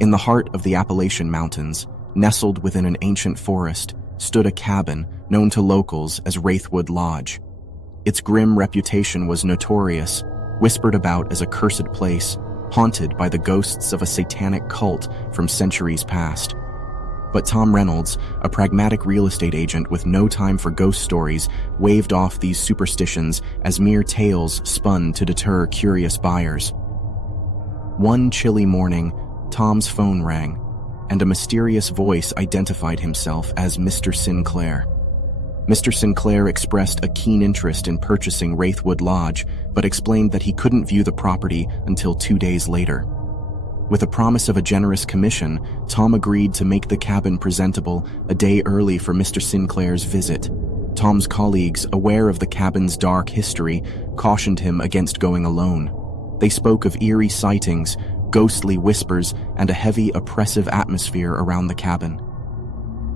In the heart of the Appalachian Mountains, nestled within an ancient forest, stood a cabin known to locals as Wraithwood Lodge. Its grim reputation was notorious, whispered about as a cursed place, haunted by the ghosts of a satanic cult from centuries past. But Tom Reynolds, a pragmatic real estate agent with no time for ghost stories, waved off these superstitions as mere tales spun to deter curious buyers. One chilly morning, Tom's phone rang, and a mysterious voice identified himself as Mr. Sinclair. Mr. Sinclair expressed a keen interest in purchasing Wraithwood Lodge, but explained that he couldn't view the property until 2 days later. With a promise of a generous commission, Tom agreed to make the cabin presentable a day early for Mr. Sinclair's visit. Tom's colleagues, aware of the cabin's dark history, cautioned him against going alone. They spoke of eerie sightings, ghostly whispers, and a heavy, oppressive atmosphere around the cabin.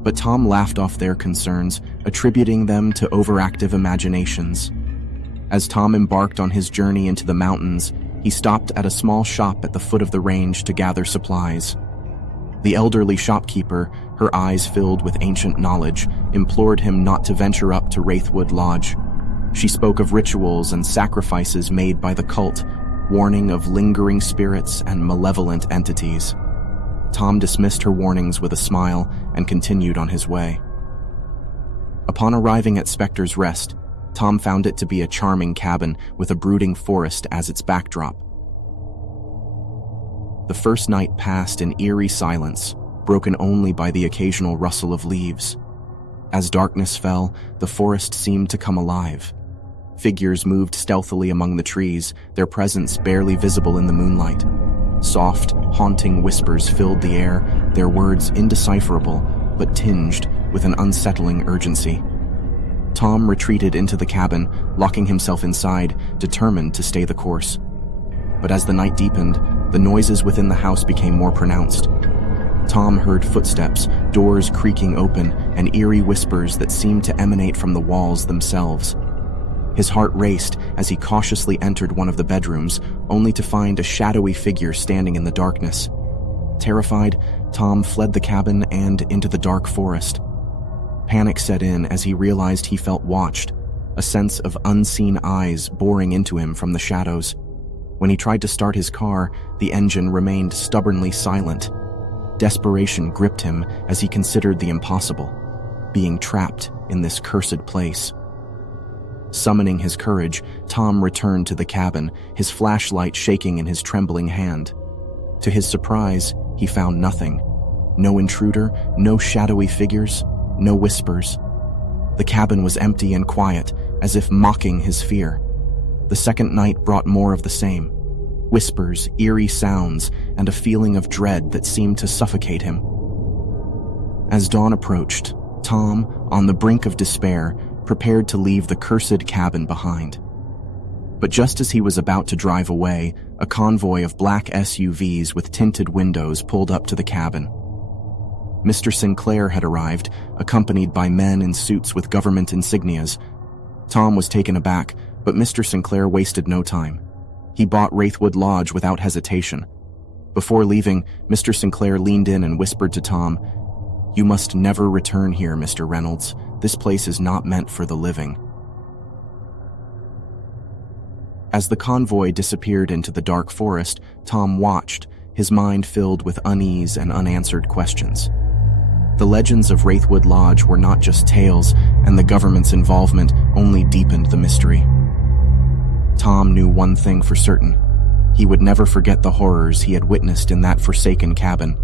But Tom laughed off their concerns, attributing them to overactive imaginations. As Tom embarked on his journey into the mountains, he stopped at a small shop at the foot of the range to gather supplies. The elderly shopkeeper, her eyes filled with ancient knowledge, implored him not to venture up to Wraithwood Lodge. She spoke of rituals and sacrifices made by the cult, warning of lingering spirits and malevolent entities. Tom dismissed her warnings with a smile and continued on his way. Upon arriving at Specter's Rest, Tom found it to be a charming cabin with a brooding forest as its backdrop. The first night passed in eerie silence, broken only by the occasional rustle of leaves. As darkness fell, the forest seemed to come alive. Figures moved stealthily among the trees, their presence barely visible in the moonlight. Soft, haunting whispers filled the air, their words indecipherable, but tinged with an unsettling urgency. Tom retreated into the cabin, locking himself inside, determined to stay the course. But as the night deepened, the noises within the house became more pronounced. Tom heard footsteps, doors creaking open, and eerie whispers that seemed to emanate from the walls themselves. His heart raced as he cautiously entered one of the bedrooms, only to find a shadowy figure standing in the darkness. Terrified, Tom fled the cabin and into the dark forest. Panic set in as he realized he felt watched, a sense of unseen eyes boring into him from the shadows. When he tried to start his car, the engine remained stubbornly silent. Desperation gripped him as he considered the impossible, being trapped in this cursed place. Summoning his courage, Tom returned to the cabin, his flashlight shaking in his trembling hand. To his surprise, he found nothing. No intruder, no shadowy figures, no whispers. The cabin was empty and quiet, as if mocking his fear. The second night brought more of the same. Whispers, eerie sounds, and a feeling of dread that seemed to suffocate him. As dawn approached, Tom, on the brink of despair, prepared to leave the cursed cabin behind. But just as he was about to drive away, a convoy of black SUVs with tinted windows pulled up to the cabin. Mr. Sinclair had arrived, accompanied by men in suits with government insignias. Tom was taken aback, but Mr. Sinclair wasted no time. He bought Wraithwood Lodge without hesitation. Before leaving, Mr. Sinclair leaned in and whispered to Tom, "You must never return here, Mr. Reynolds. This place is not meant for the living." As the convoy disappeared into the dark forest, Tom watched, his mind filled with unease and unanswered questions. The legends of Wraithwood Lodge were not just tales, and the government's involvement only deepened the mystery. Tom knew one thing for certain. He would never forget the horrors he had witnessed in that forsaken cabin.